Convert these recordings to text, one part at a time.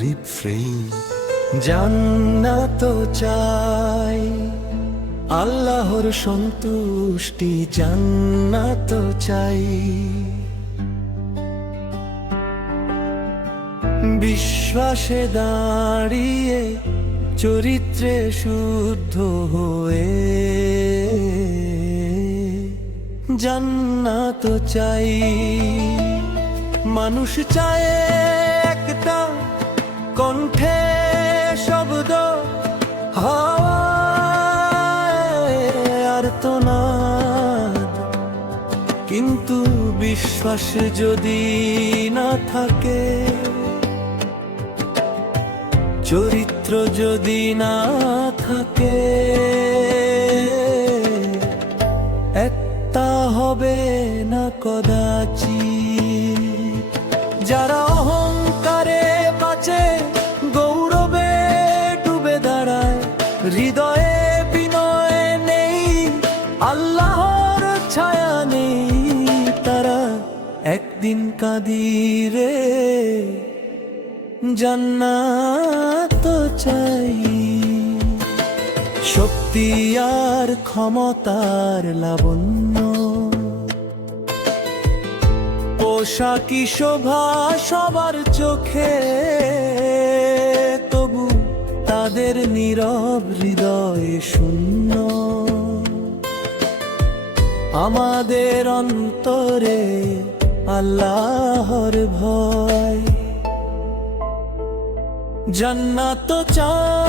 Refrain. জান্নাত চাই, আল্লাহর সন্তুষ্টি, জান্নাত চাই। বিশ্বাসে দাঁড়িয়ে, চরিত্রে শুদ্ধ হয়ে, জান্নাত চাই। মানুষ চায় একটা কণ্ঠে শব্দ, আর তো না, কিন্তু বিশ্বাস যদি না থাকে, চরিত্র যদি না থাকে, একটা হবে না কদাচি। যারা অহংকারে বাঁচে, গৌরবে ডুবে দাঁড়ায়, হৃদয়ে বিনয় নেই, আল্লাহর ছায়া নেই, তারা একদিন কাঁদিরে, জান্নাত চাই। শক্তি আর ক্ষমতার লাবণ্য, পোশাকি শোভা সবার চোখে, তবু তাদের নীরব হৃদয় শূন্য। আমাদের অন্তরে আল্লাহর ভয়, জান্নাত চাই।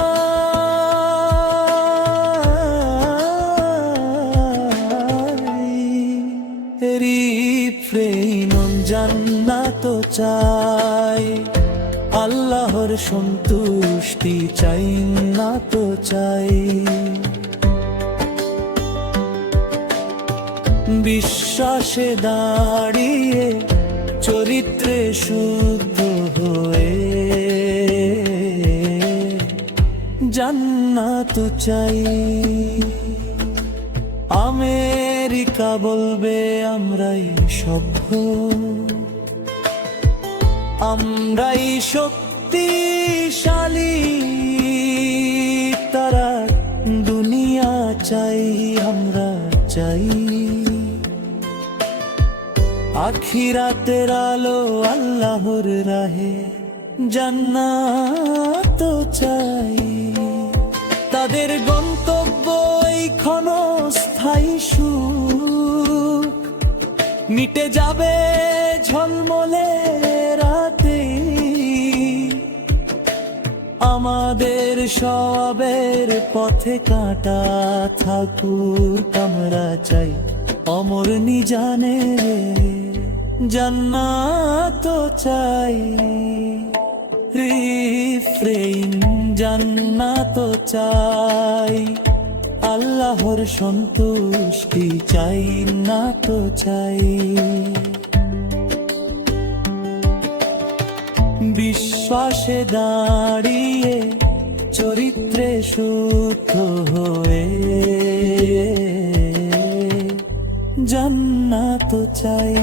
রিফ্রেইন, জান্নাত চাই, আল্লাহর সন্তুষ্টি চাই, না তো চাই। বিশ্বাসে দাঁড়িয়ে, চরিত্রে শুদ্ধ হয়ে, জান্নাত চাই। আমেরিকা বলবে আমরাই সভ্য, আমরাই শক্তিশালী, তারা দুনিয়া চাই, আমরা চাই আখিরাতের আলো, আল্লাহর রাহে, জান্নাত চাই। তাদের গন্তব্য এই ক্ষণস্থায়ী সুখ, মিটে যাবে ঝলমলে রাতে, আমাদের সবের পথে কাঁটা থাকুক, আমরা চাই অমর নিজানে, জান্নাত চাই। রিফ্রেইন, জান্নাত চাই, আল্লাহর সন্তুষ্টি চাই, না তো চাই। বিশ্বাসে দাঁড়িয়ে, চরিত্রে শুদ্ধ হয়ে, জান্নাত চাই।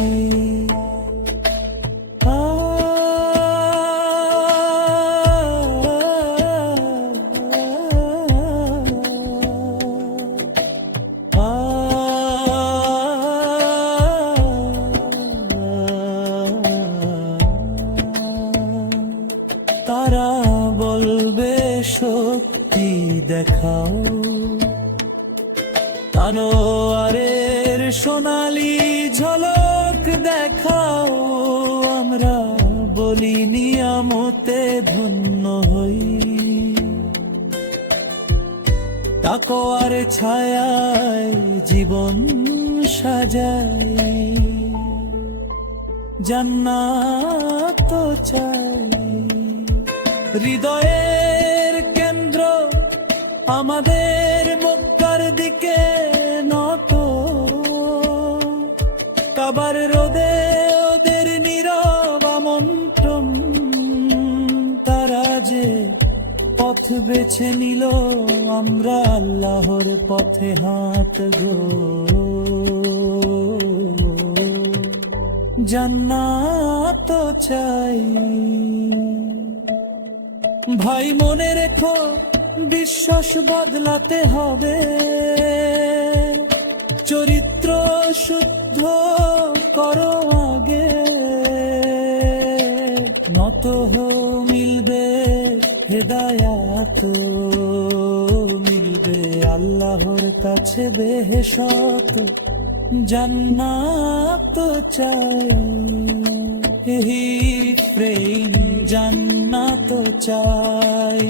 তারা বলবে শক্তি দেখাও, তানোয়ারের সোনালি ঝলক দেখাও, আমরা বলি নিয়ামতে ধন্য হই, তাকওয়ার ছায়ায় জীবন সাজাই, জান্নাত চাই। হৃদয়ের কেন্দ্র আমাদের মক্কার দিকে নত, কাবার রোদে ওদের নীরব আমন্ত্রণ, তারা যে পথ বেছে নিল, আমরা আল্লাহর পথে হাঁটবো, জান্নাত চাই। ভাই মনে রেখো, বিশ্বাস বদলাতে হবে, চরিত্র শুদ্ধ করো আগে, নত মিলবে হেদায়াত, মিলবে আল্লাহর কাছে বেহেশত, জান্নাত চাই, এই প্রেম জান্নাত চাই,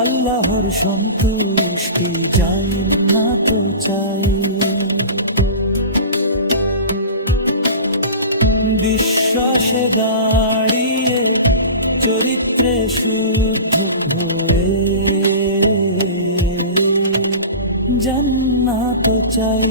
আল্লাহর সন্তুষ্টি জান্নাত চাই। বিশ্বাসে দাঁড়িয়ে চরিত্রে শুদ্ধ হয়ে জান্নাত চাই।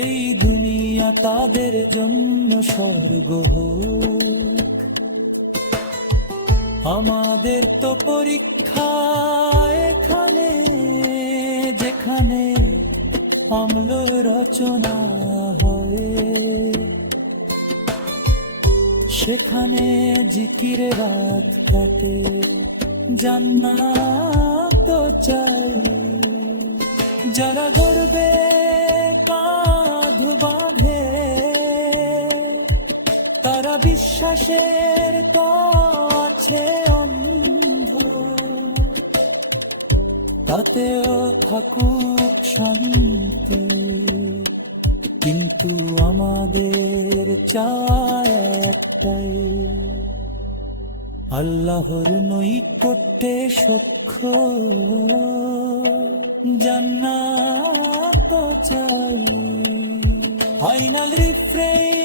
এই দুনিয়া তাদের জন্য স্বর্গ হোক, আমাদের তো পরীক্ষা এখানে, যেখানে আমল রচনা হয়, সেখানে জিকিরে রাত কাটে, জান্নাত চাই। যারা গর্বে কাঁধ বাঁধে, তারা বিশ্বাসের কাছে অন্ধ, তাতেও থাকুক শান্তি, কিন্তু আমাদের চাই একটাই, আল্লাহর নৈকট্যে সখ্য, জান্নাত চাই। Final refrain